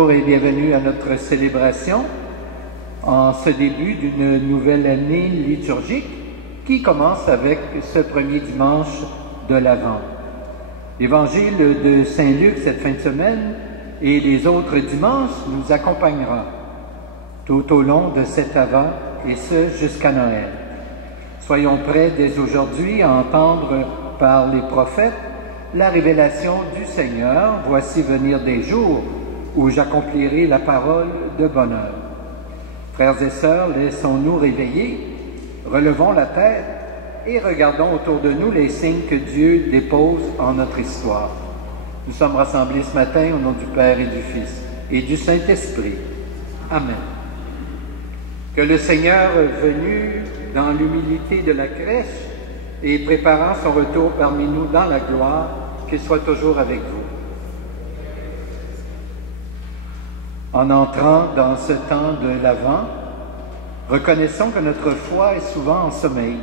Bonjour et bienvenue à notre célébration en ce début d'une nouvelle année liturgique qui commence avec ce premier dimanche de l'Avent. L'Évangile de Saint Luc cette fin de semaine et les autres dimanches nous accompagnera tout au long de cet Avent et ce jusqu'à Noël. Soyons prêts dès aujourd'hui à entendre par les prophètes la révélation du Seigneur. Voici venir des jours où j'accomplirai la parole de bonheur. Frères et sœurs, laissons-nous réveiller, relevons la tête et regardons autour de nous les signes que Dieu dépose en notre histoire. Nous sommes rassemblés ce matin au nom du Père et du Fils et du Saint-Esprit. Amen. Que le Seigneur, venu dans l'humilité de la crèche et préparant son retour parmi nous dans la gloire, qu'il soit toujours avec vous. En entrant dans ce temps de l'Avent, reconnaissons que notre foi est souvent en sommeil,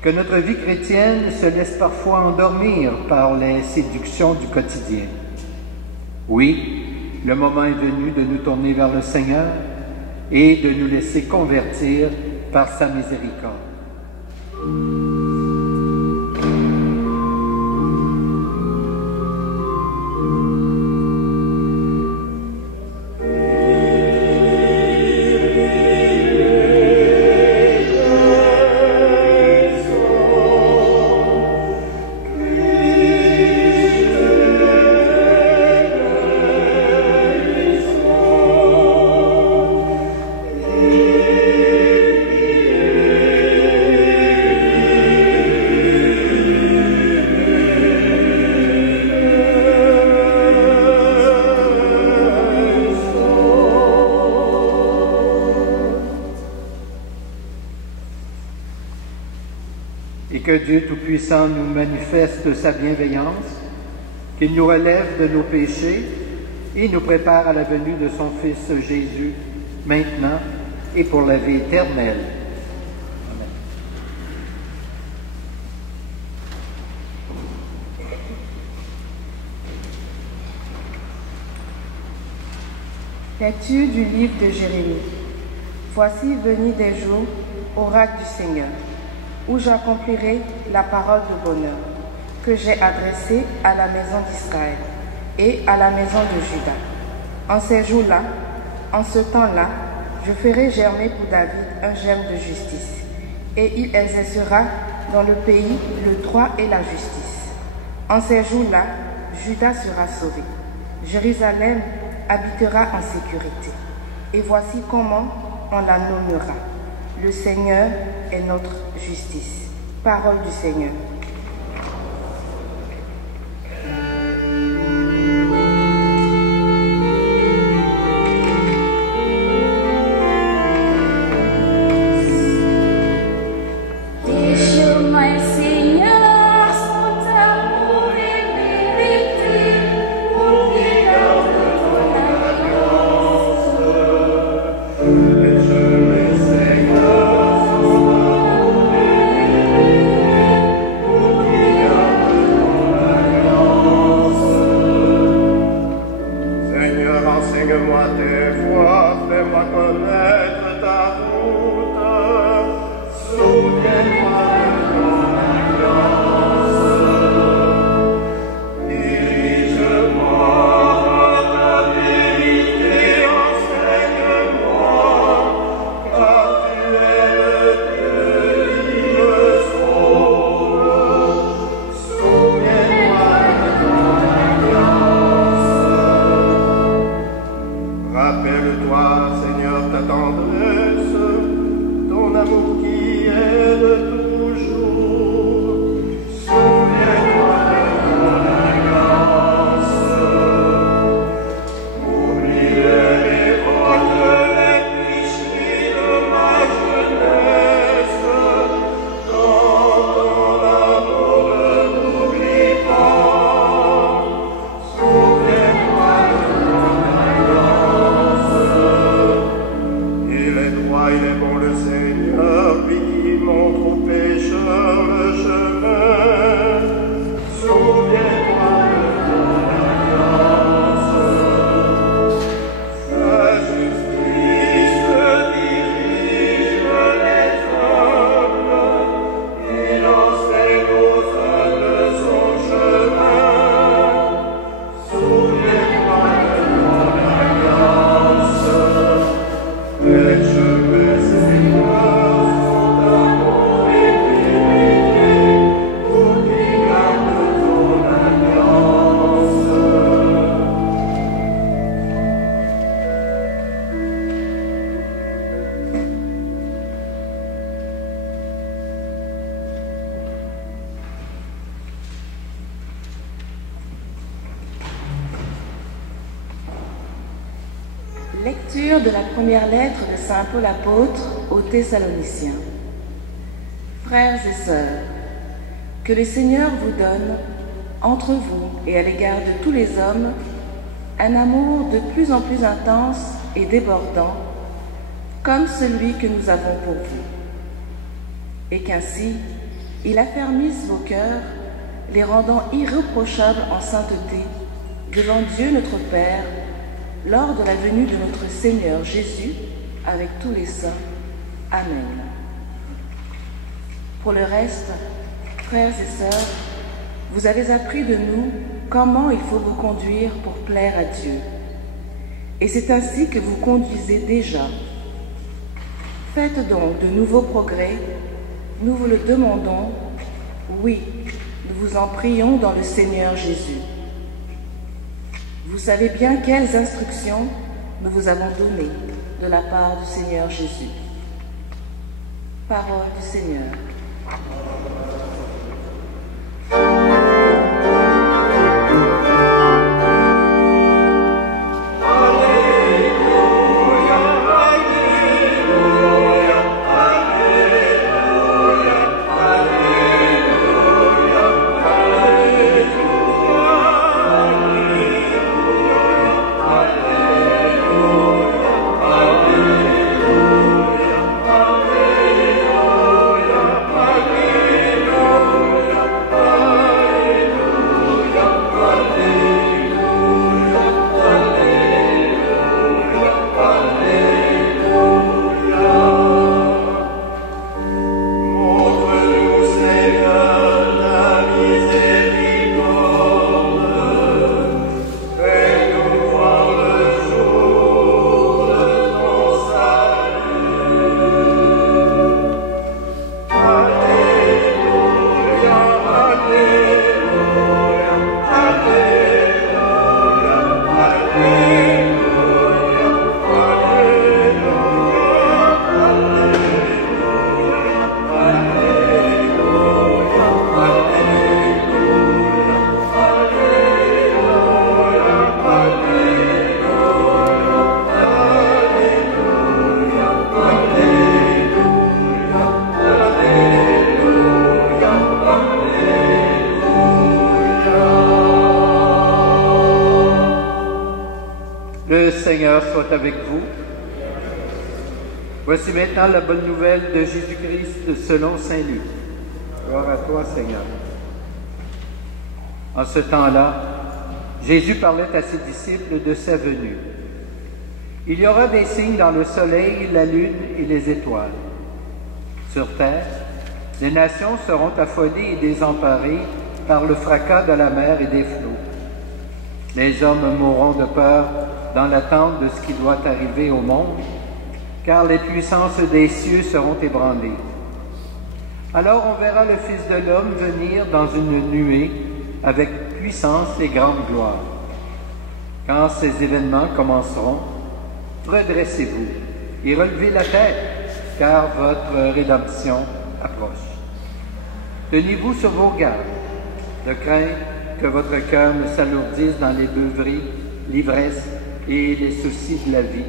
que notre vie chrétienne se laisse parfois endormir par les séductions du quotidien. Oui, le moment est venu de nous tourner vers le Seigneur et de nous laisser convertir par sa miséricorde. Que Dieu Tout-Puissant nous manifeste sa bienveillance, qu'il nous relève de nos péchés et nous prépare à la venue de son Fils Jésus, maintenant et pour la vie éternelle. Amen. Lecture du livre de Jérémie. Voici venir des jours, oracle du Seigneur, où j'accomplirai la parole de bonheur que j'ai adressée à la maison d'Israël et à la maison de Juda. En ces jours-là, en ce temps-là, je ferai germer pour David un germe de justice, et il exercera dans le pays le droit et la justice. En ces jours-là, Juda sera sauvé, Jérusalem habitera en sécurité. Et voici comment on la nommera. Le Seigneur est notre justice. Parole du Seigneur. Il est bon le Seigneur, lui qui montre au Lecture de la première lettre de Saint Paul apôtre aux Thessaloniciens. Frères et sœurs, que le Seigneur vous donne, entre vous et à l'égard de tous les hommes, un amour de plus en plus intense et débordant, comme celui que nous avons pour vous. Et qu'ainsi, il affermisse vos cœurs, les rendant irréprochables en sainteté, devant Dieu notre Père, lors de la venue de notre Seigneur Jésus, avec tous les saints. Amen. Pour le reste, frères et sœurs, vous avez appris de nous comment il faut vous conduire pour plaire à Dieu. Et c'est ainsi que vous conduisez déjà. Faites donc de nouveaux progrès, nous vous le demandons, oui, nous vous en prions dans le Seigneur Jésus. Vous savez bien quelles instructions nous vous avons données de la part du Seigneur Jésus. Parole du Seigneur. Le Seigneur soit avec vous. Voici maintenant la bonne nouvelle de Jésus-Christ selon saint Luc. Gloire à toi, Seigneur. En ce temps-là, Jésus parlait à ses disciples de sa venue. Il y aura des signes dans le soleil, la lune et les étoiles. Sur terre, les nations seront affolées et désemparées par le fracas de la mer et des flots. Les hommes mourront de peur dans l'attente de ce qui doit arriver au monde, car les puissances des cieux seront ébranlées. Alors on verra le Fils de l'homme venir dans une nuée avec puissance et grande gloire. Quand ces événements commenceront, redressez-vous et relevez la tête, car votre rédemption approche. Tenez-vous sur vos gardes, de crainte que votre cœur ne s'alourdisse dans les beuveries, l'ivresse et les soucis de la vie,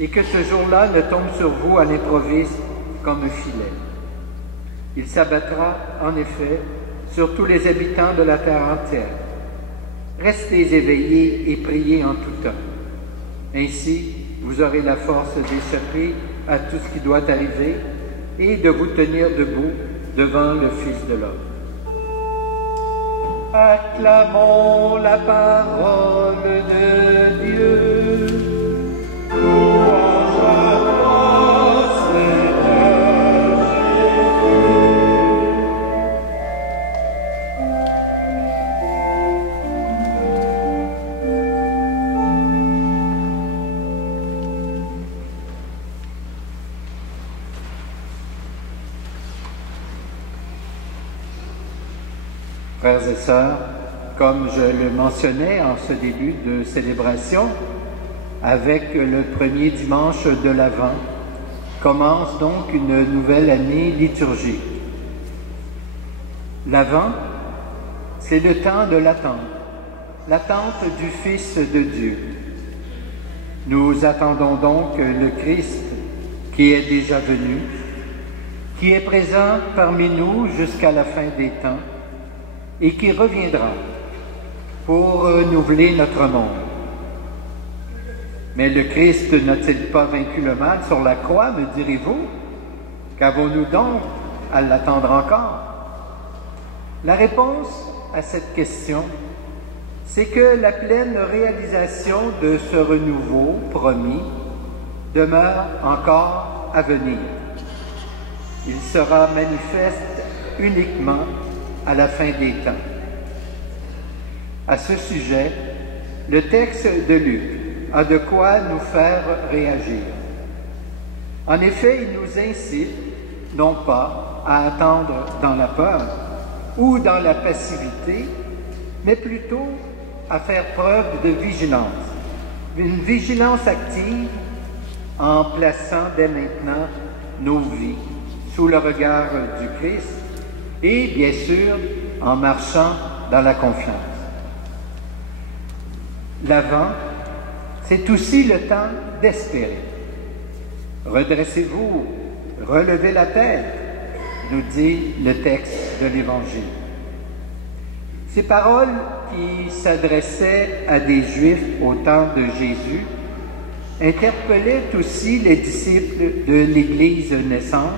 et que ce jour-là ne tombe sur vous à l'improviste comme un filet. Il s'abattra, en effet, sur tous les habitants de la terre entière. Restez éveillés et priez en tout temps. Ainsi, vous aurez la force d'échapper à tout ce qui doit arriver et de vous tenir debout devant le Fils de l'homme. Acclamons la parole de Dieu. Louange à toi, Seigneur Frères et sœurs, comme je le mentionnais en ce début de célébration, avec le premier dimanche de l'Avent, commence donc une nouvelle année liturgique. L'Avent, c'est le temps de l'attente du Fils de Dieu. Nous attendons donc le Christ qui est déjà venu, qui est présent parmi nous jusqu'à la fin des temps et qui reviendra pour renouveler notre monde. Mais le Christ n'a-t-il pas vaincu le mal sur la croix, me direz-vous? Qu'avons-nous donc à l'attendre encore? La réponse à cette question, c'est que la pleine réalisation de ce renouveau promis demeure encore à venir. Il sera manifeste uniquement à la fin des temps. À ce sujet, le texte de Luc a de quoi nous faire réagir. En effet, il nous incite non pas à attendre dans la peur ou dans la passivité, mais plutôt à faire preuve de vigilance, une vigilance active en plaçant dès maintenant nos vies sous le regard du Christ et bien sûr en marchant dans la confiance. L'Avent, c'est aussi le temps d'espérer. Redressez-vous, relevez la tête, nous dit le texte de l'Évangile. Ces paroles qui s'adressaient à des Juifs au temps de Jésus interpellaient aussi les disciples de l'Église naissante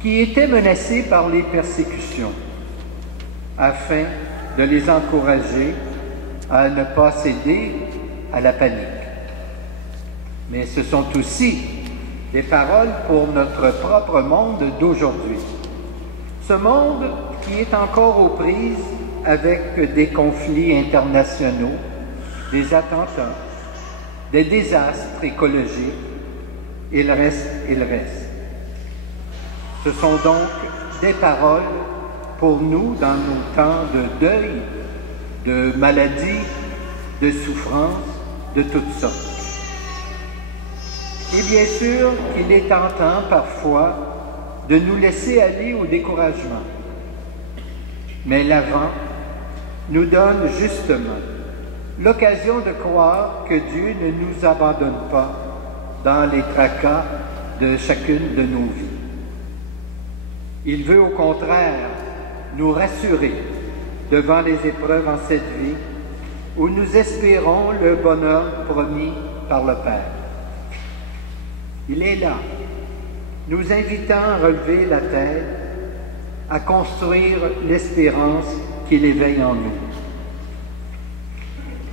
qui étaient menacés par les persécutions, afin de les encourager à ne pas céder à la panique. Mais ce sont aussi des paroles pour notre propre monde d'aujourd'hui. Ce monde qui est encore aux prises avec des conflits internationaux, des attentats, des désastres écologiques, et le reste. Ce sont donc des paroles pour nous dans nos temps de deuil, de maladie, de souffrance, de toutes sortes. Et bien sûr qu'il est tentant parfois de nous laisser aller au découragement. Mais l'Avent nous donne justement l'occasion de croire que Dieu ne nous abandonne pas dans les tracas de chacune de nos vies. Il veut au contraire nous rassurer devant les épreuves en cette vie où nous espérons le bonheur promis par le Père. Il est là, nous invitant à relever la tête, à construire l'espérance qu'il éveille en nous.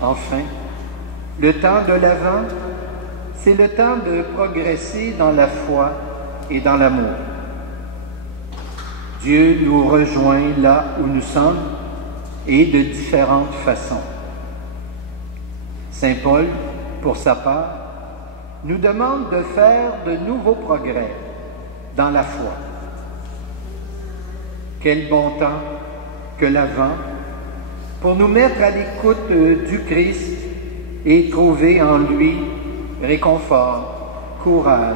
Enfin, le temps de l'Avent, c'est le temps de progresser dans la foi et dans l'amour. Dieu nous rejoint là où nous sommes et de différentes façons. Saint Paul, pour sa part, nous demande de faire de nouveaux progrès dans la foi. Quel bon temps que l'Avent pour nous mettre à l'écoute du Christ et trouver en lui réconfort, courage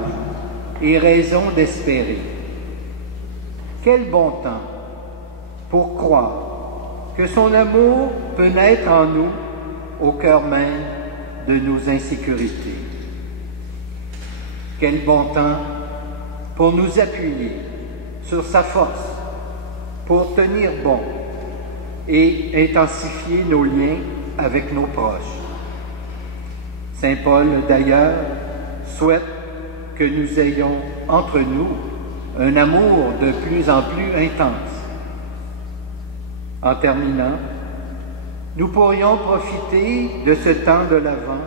et raison d'espérer. Quel bon temps pour croire que son amour peut naître en nous au cœur même de nos insécurités. Quel bon temps pour nous appuyer sur sa force, pour tenir bon et intensifier nos liens avec nos proches. Saint Paul, d'ailleurs, souhaite que nous ayons entre nous un amour de plus en plus intense. En terminant, nous pourrions profiter de ce temps de l'Avent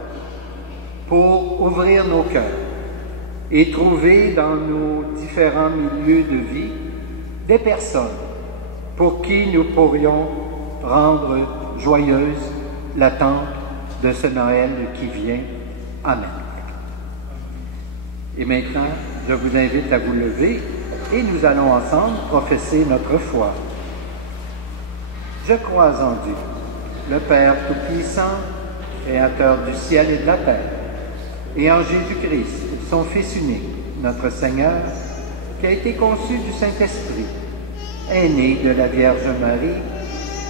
pour ouvrir nos cœurs et trouver dans nos différents milieux de vie des personnes pour qui nous pourrions rendre joyeuse l'attente de ce Noël qui vient. Amen. Et maintenant, je vous invite à vous lever et nous allons ensemble professer notre foi. Je crois en Dieu, le Père Tout-Puissant, Créateur du ciel et de la terre, et en Jésus-Christ, son Fils unique, notre Seigneur, qui a été conçu du Saint-Esprit, est né de la Vierge Marie,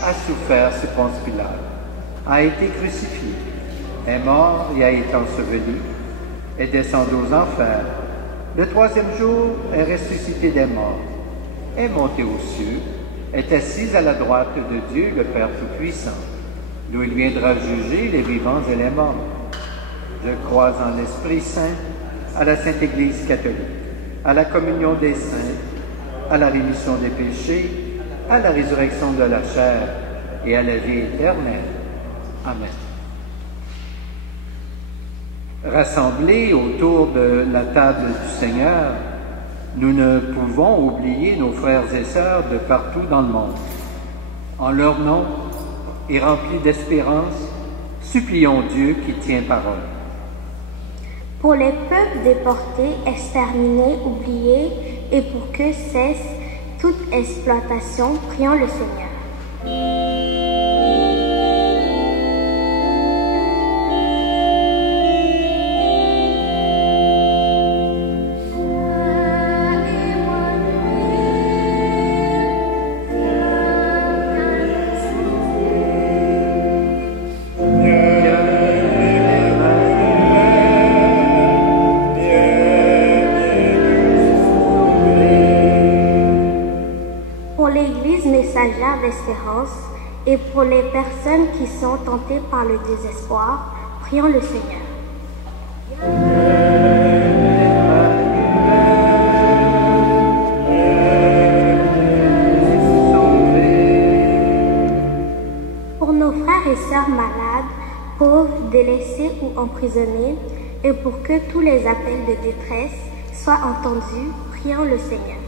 a souffert sous Ponce Pilate, a été crucifié, est mort et a été enseveli, est descendu aux enfers. Le troisième jour est ressuscité des morts, est monté aux cieux, est assis à la droite de Dieu, le Père Tout-Puissant, d'où il viendra juger les vivants et les morts. Je crois en l'Esprit Saint, à la Sainte Église catholique, à la communion des saints, à la rémission des péchés, à la résurrection de la chair et à la vie éternelle. Amen. Rassemblés autour de la table du Seigneur, nous ne pouvons oublier nos frères et sœurs de partout dans le monde. En leur nom et remplis d'espérance, supplions Dieu qui tient parole. Pour les peuples déportés, exterminés, oubliés, et pour que cesse toute exploitation, prions le Seigneur. D'espérance, et pour les personnes qui sont tentées par le désespoir, prions le Seigneur. Pour nos frères et sœurs malades, pauvres, délaissés ou emprisonnés, et pour que tous les appels de détresse soient entendus, prions le Seigneur.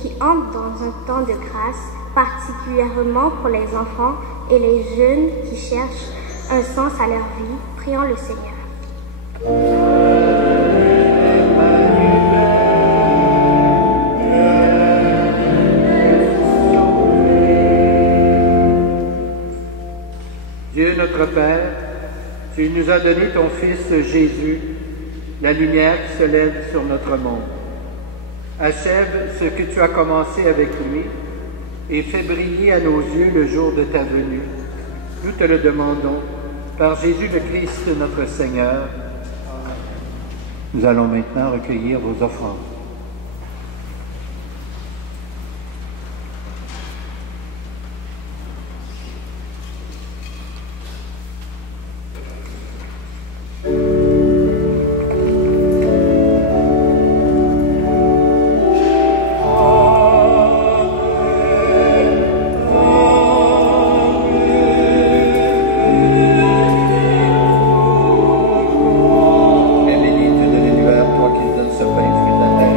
Qui entre dans un temps de grâce, particulièrement pour les enfants et les jeunes qui cherchent un sens à leur vie, prions le Seigneur. Dieu notre Père, tu nous as donné ton Fils Jésus, la lumière qui se lève sur notre monde. Achève ce que tu as commencé avec lui et fais briller à nos yeux le jour de ta venue. Nous te le demandons par Jésus le Christ notre Seigneur. Nous allons maintenant recueillir vos offrandes. Ce pain, fruit de la terre.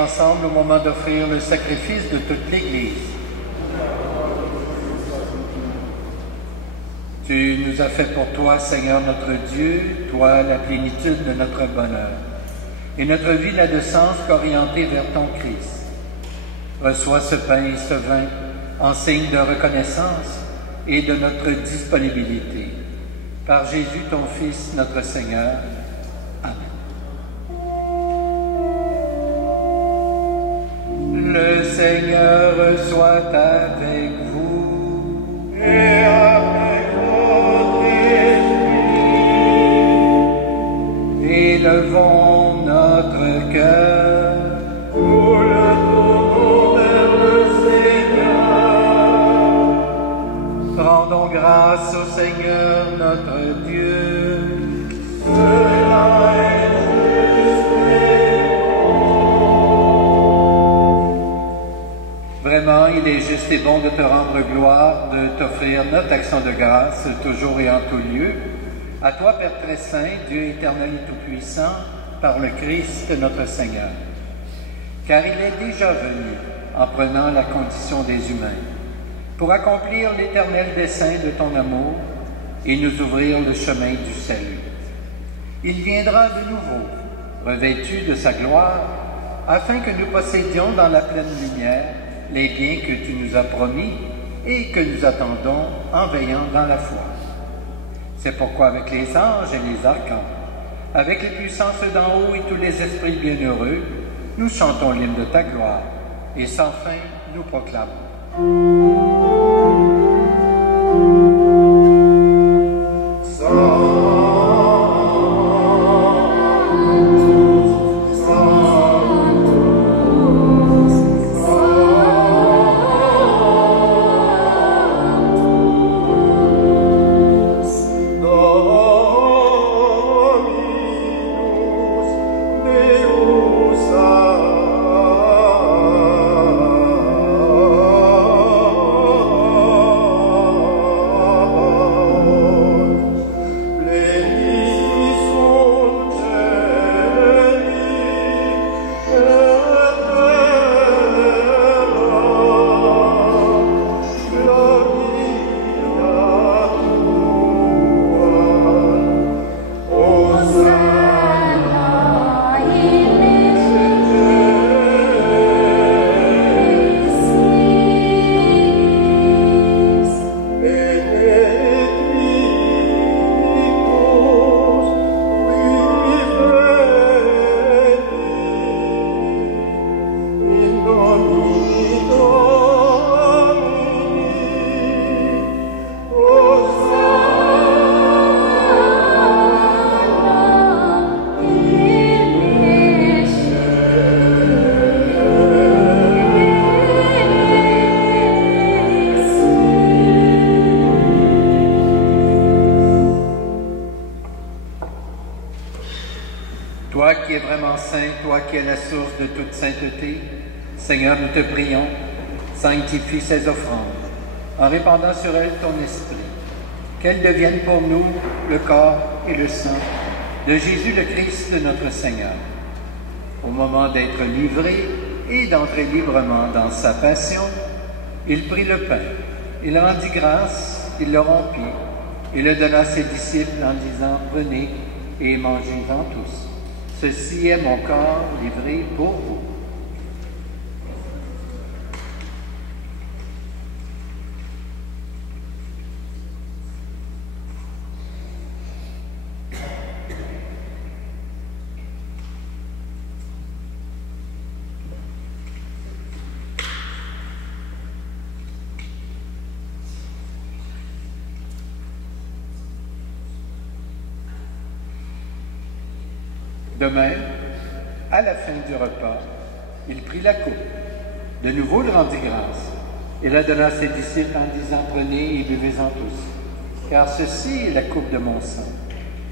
ensemble au moment d'offrir le sacrifice de toute l'Église. Tu nous as fait pour toi, Seigneur notre Dieu, toi la plénitude de notre bonheur. Et notre vie n'a de sens qu'orientée vers ton Christ. Reçois ce pain et ce vin en signe de reconnaissance et de notre disponibilité. Par Jésus, ton Fils, notre Seigneur. Amen. Le Seigneur soit avec vous. Et avec votre esprit. Élevons notre cœur. Nous le tournons vers le Seigneur. Rendons grâce au Seigneur notre Dieu. Cela est juste et bon. Vraiment, il est juste et bon de te rendre gloire, de t'offrir notre action de grâce, toujours et en tout lieu. À toi, Père très saint, Dieu éternel et tout-puissant, par le Christ notre Seigneur. Car il est déjà venu en prenant la condition des humains, pour accomplir l'éternel dessein de ton amour et nous ouvrir le chemin du salut. Il viendra de nouveau, revêtu de sa gloire, afin que nous possédions dans la pleine lumière les biens que tu nous as promis et que nous attendons en veillant dans la foi. C'est pourquoi avec les anges et les archanges, avec les puissances d'en haut et tous les esprits bienheureux, nous chantons l'hymne de ta gloire et sans fin nous proclamons. Toi qui es vraiment saint, toi qui es la source de toute sainteté, Seigneur, nous te prions, sanctifie ces offrandes, en répandant sur elles ton esprit, qu'elles deviennent pour nous le corps et le sang de Jésus le Christ, notre Seigneur. Au moment d'être livré et d'entrer librement dans sa passion, il prit le pain, il rendit grâce, il le rompit, et le donna à ses disciples en disant « Prenez et mangez-en tous. Ceci est mon corps livré pour vous. » De même, à la fin du repas, il prit la coupe. De nouveau, il rendit grâce et la donna à ses disciples en disant « Prenez et buvez-en tous, car ceci est la coupe de mon sang,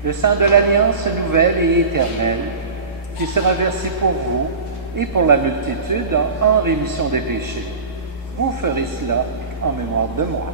le sang de l'alliance nouvelle et éternelle, qui sera versé pour vous et pour la multitude en rémission des péchés. Vous ferez cela en mémoire de moi. »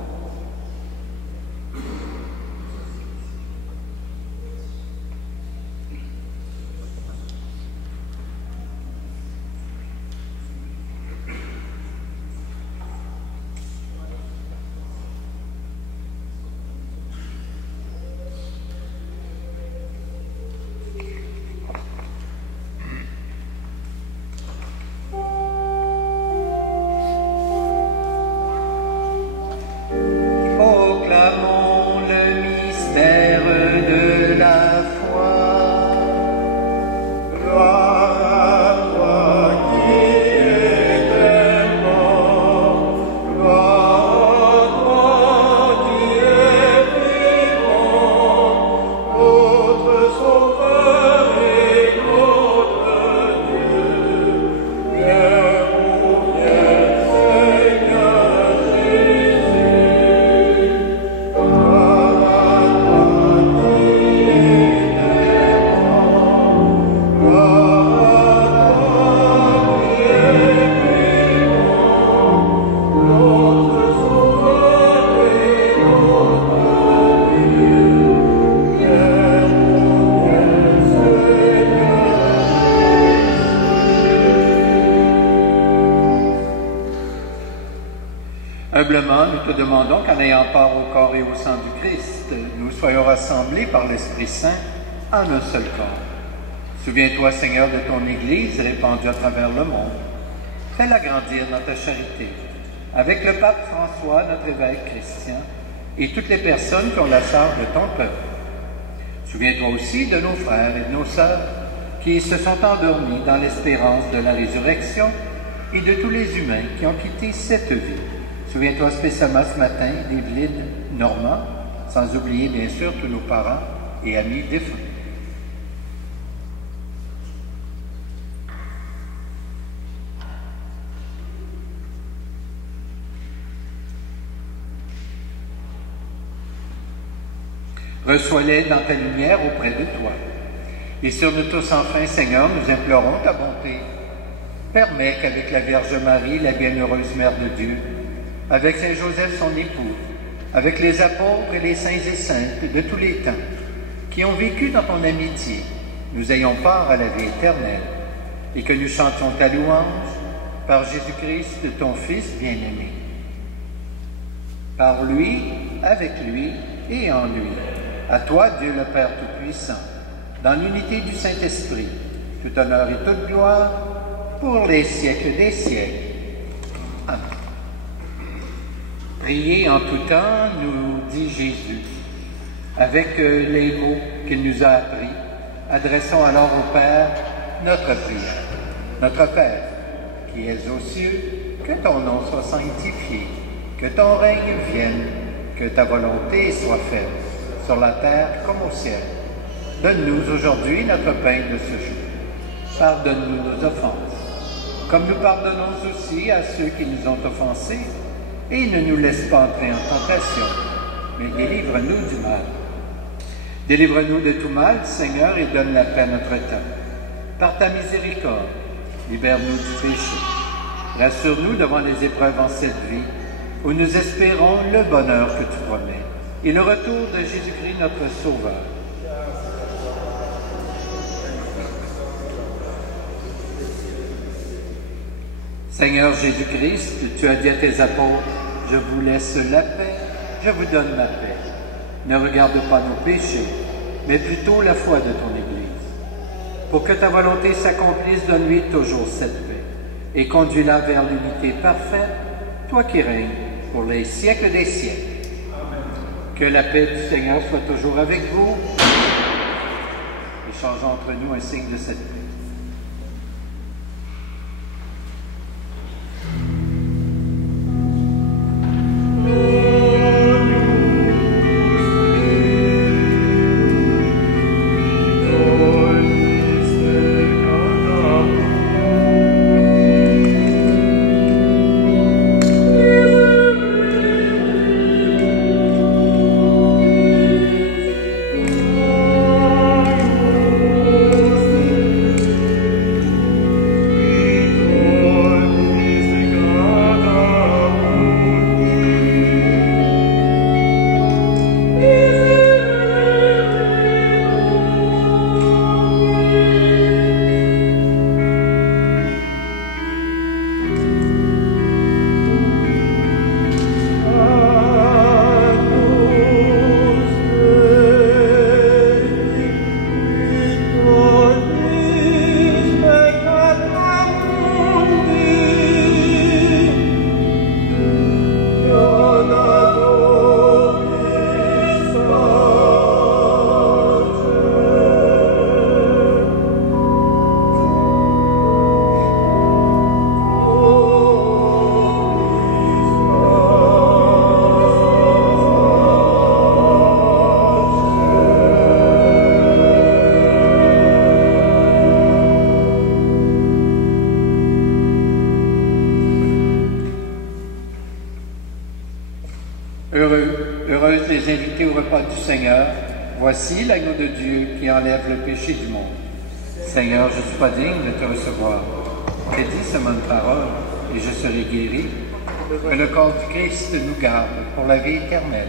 Humblement, nous te demandons qu'en ayant part au corps et au sang du Christ, nous soyons rassemblés par l'Esprit Saint en un seul corps. Souviens-toi, Seigneur, de ton Église répandue à travers le monde. Fais-la grandir dans ta charité, avec le pape François, notre évêque Christian, et toutes les personnes qui ont la charge de ton peuple. Souviens-toi aussi de nos frères et de nos sœurs qui se sont endormis dans l'espérance de la résurrection et de tous les humains qui ont quitté cette vie. Souviens-toi spécialement ce matin d'Evelyne Normand, sans oublier bien sûr tous nos parents et amis défunts. Reçois-les dans ta lumière auprès de toi. Et sur nous tous enfin, Seigneur, nous implorons ta bonté. Permets qu'avec la Vierge Marie, la bienheureuse Mère de Dieu, avec Saint Joseph son époux, avec les apôtres et les saints et saintes de tous les temps, qui ont vécu dans ton amitié, nous ayons part à la vie éternelle, et que nous chantions ta louange par Jésus-Christ, ton Fils bien-aimé. Par lui, avec lui et en lui. À toi, Dieu le Père Tout-Puissant, dans l'unité du Saint-Esprit, tout honneur et toute gloire, pour les siècles des siècles. Amen. Priez en tout temps, nous dit Jésus, avec les mots qu'il nous a appris. Adressons alors au Père notre prière. Notre Père, qui es aux cieux, que ton nom soit sanctifié, que ton règne vienne, que ta volonté soit faite, sur la terre comme au ciel. Donne-nous aujourd'hui notre pain de ce jour. Pardonne-nous nos offenses, comme nous pardonnons aussi à ceux qui nous ont offensés, et ne nous laisse pas entrer en tentation, mais délivre-nous du mal. Délivre-nous de tout mal, Seigneur, et donne la paix à notre temps. Par ta miséricorde, libère-nous du péché. Rassure-nous devant les épreuves en cette vie, où nous espérons le bonheur que tu promets, et le retour de Jésus-Christ notre Sauveur. Seigneur Jésus-Christ, tu as dit à tes apôtres, « Je vous laisse la paix, je vous donne ma paix. Ne regarde pas nos péchés, mais plutôt la foi de ton Église. Pour que ta volonté s'accomplisse, donne-lui toujours cette paix, et conduis-la vers l'unité parfaite, toi qui règnes pour les siècles des siècles. » Que la paix du Seigneur soit toujours avec vous. Échangeons entre nous un signe de cette paix. Heureuses les invités au repas du Seigneur. Voici l'agneau de Dieu qui enlève le péché du monde. Seigneur, je ne suis pas digne de te recevoir. Fais dit seulement une parole, et je serai guéri. Que le corps du Christ nous garde pour la vie éternelle.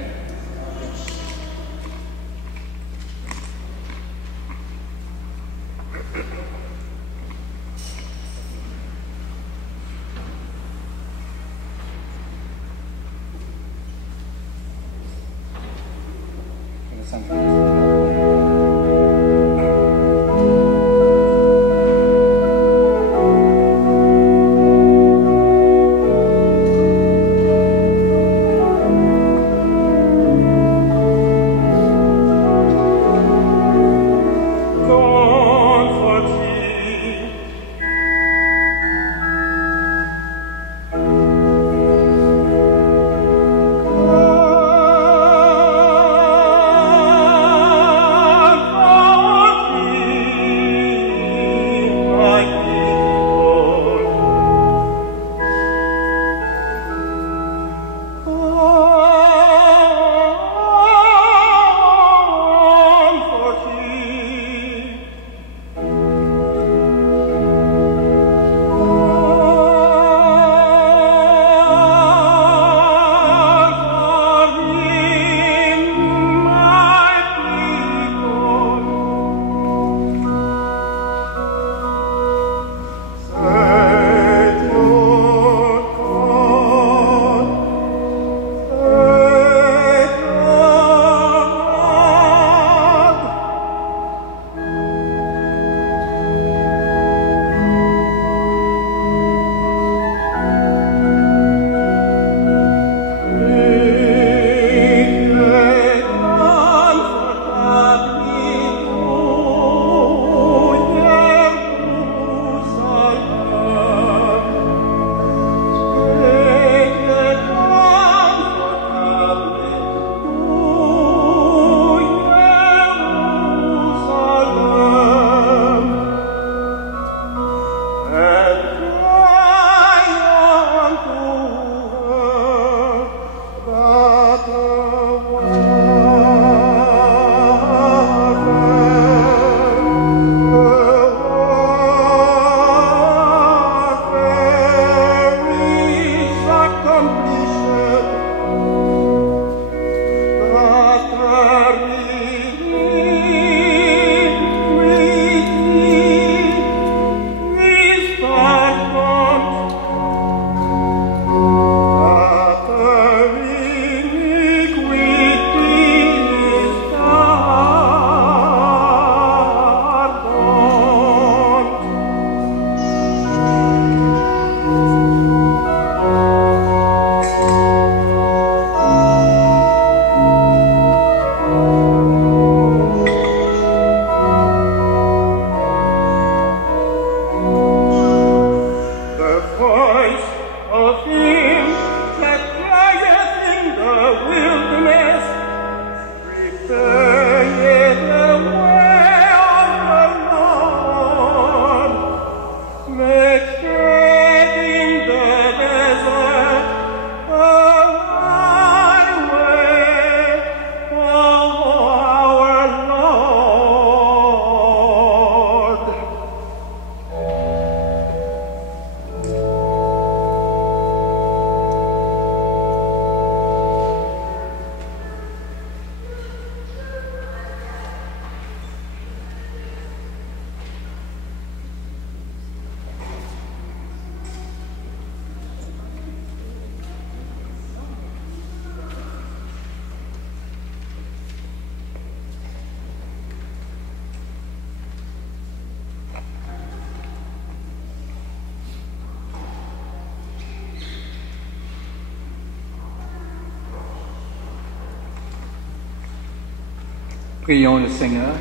Prions le Seigneur.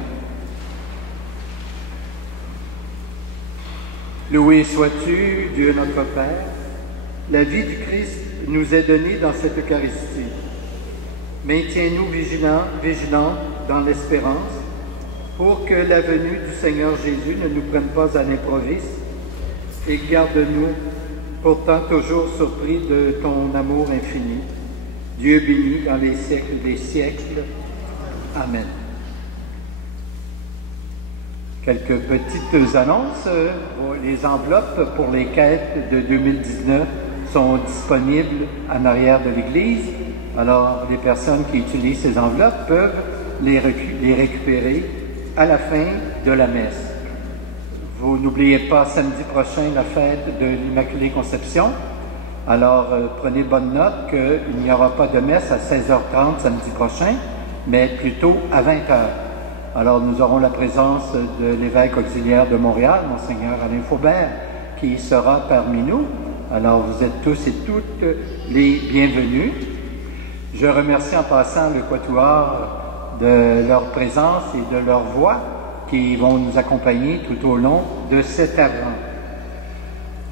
Loué sois-tu, Dieu notre Père. La vie du Christ nous est donnée dans cette Eucharistie. Maintiens-nous vigilants dans l'espérance, pour que la venue du Seigneur Jésus ne nous prenne pas à l'improviste, et garde-nous pourtant toujours surpris de ton amour infini. Dieu béni dans les siècles des siècles. Amen. Quelques petites annonces. Les enveloppes pour les quêtes de 2019 sont disponibles en arrière de l'Église. Alors, les personnes qui utilisent ces enveloppes peuvent les récupérer à la fin de la messe. Vous n'oubliez pas samedi prochain la fête de l'Immaculée Conception. Alors, prenez bonne note qu'il n'y aura pas de messe à 16h30 samedi prochain, mais plutôt à 20 heures. Alors nous aurons la présence de l'évêque auxiliaire de Montréal, Monseigneur Alain Faubert, qui sera parmi nous. Alors vous êtes tous et toutes les bienvenus. Je remercie en passant le quatuor de leur présence et de leur voix qui vont nous accompagner tout au long de cet Avent.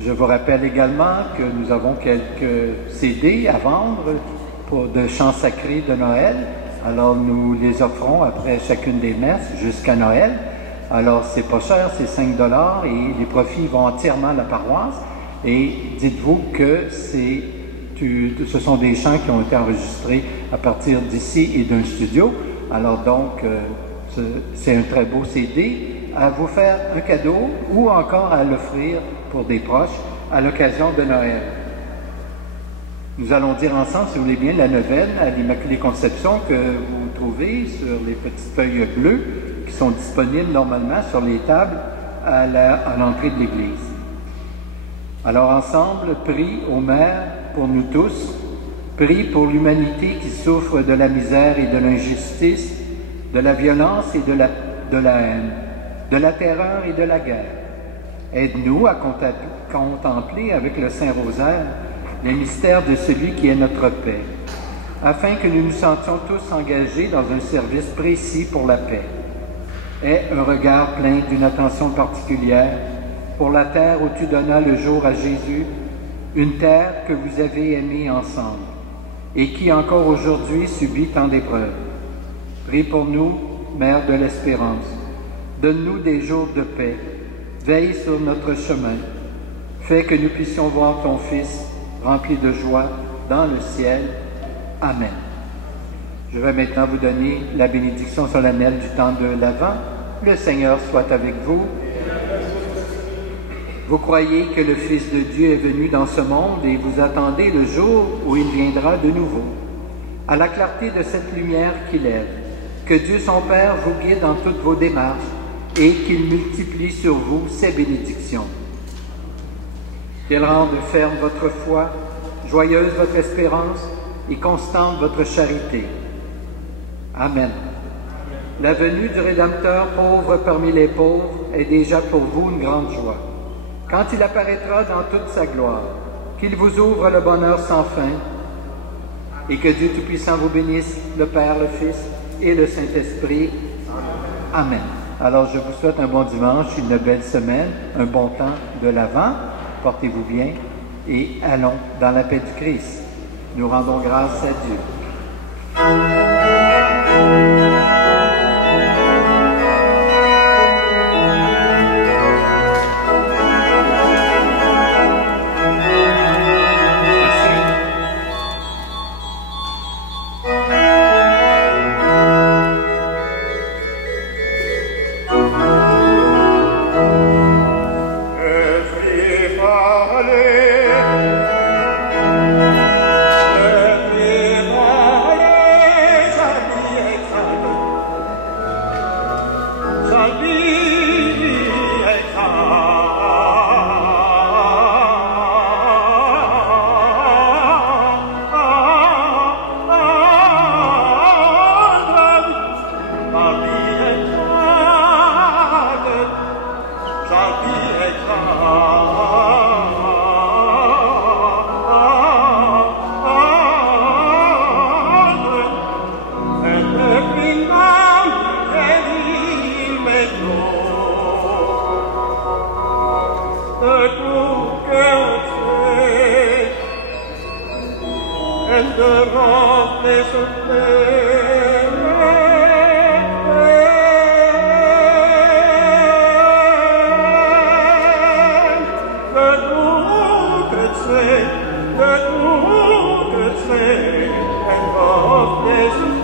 Je vous rappelle également que nous avons quelques CD à vendre de chants sacrés de Noël. Alors nous les offrons après chacune des messes jusqu'à Noël. Alors c'est pas cher, c'est 5 $ et les profits vont entièrement à la paroisse. Et dites-vous que ce sont des chants qui ont été enregistrés à partir d'ici et d'un studio. Alors donc c'est un très beau CD à vous faire un cadeau ou encore à l'offrir pour des proches à l'occasion de Noël. Nous allons dire ensemble, si vous voulez bien, la neuvaine à l'Immaculée Conception que vous trouvez sur les petites feuilles bleues qui sont disponibles normalement sur les tables à l'entrée de l'Église. Alors ensemble, prie ô Mère pour nous tous, prie pour l'humanité qui souffre de la misère et de l'injustice, de la violence et de la haine, de la terreur et de la guerre. Aide-nous à contempler avec le Saint-Rosaire les mystères de celui qui est notre paix, afin que nous nous sentions tous engagés dans un service précis pour la paix. Aie un regard plein d'une attention particulière pour la terre où tu donnas le jour à Jésus, une terre que vous avez aimée ensemble et qui encore aujourd'hui subit tant d'épreuves. Prie pour nous, Mère de l'Espérance. Donne-nous des jours de paix. Veille sur notre chemin. Fais que nous puissions voir ton Fils rempli de joie dans le ciel. Amen. Je vais maintenant vous donner la bénédiction solennelle du temps de l'Avent. Le Seigneur soit avec vous. Vous croyez que le Fils de Dieu est venu dans ce monde et vous attendez le jour où il viendra de nouveau. À la clarté de cette lumière qui lève, que Dieu son Père vous guide dans toutes vos démarches et qu'il multiplie sur vous ses bénédictions. Qu'il rende ferme votre foi, joyeuse votre espérance et constante votre charité. Amen. La venue du Rédempteur pauvre parmi les pauvres est déjà pour vous une grande joie. Quand il apparaîtra dans toute sa gloire, qu'il vous ouvre le bonheur sans fin et que Dieu Tout-Puissant vous bénisse, le Père, le Fils et le Saint-Esprit. Amen. Alors je vous souhaite un bon dimanche, une belle semaine, un bon temps de l'Avent. Portez-vous bien et allons dans la paix du Christ. Nous rendons grâce à Dieu. Let me